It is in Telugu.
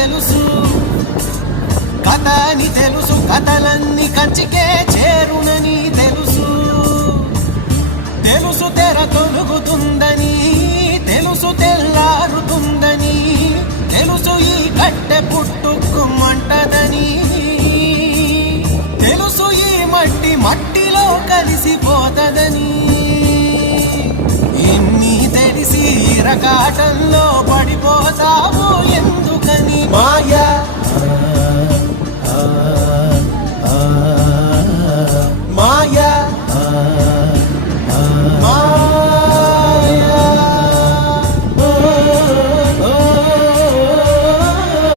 తెలుసు, కథ అని తెలుసు, కథలన్నీ కంచికే చేరునని తెలుసు. తెలుసు తెర తొలుగుతుందని, తెలుసు తెల్లారుతుందని, తెలుసు ఈ కట్టె పుట్టుకుమంటదని, తెలుసు ఈ మట్టి మట్టిలో కలిసిపోతదని. ఎన్ని తెలిసి రకాటంలో పడిపోతావు ఎందుకని? మాయ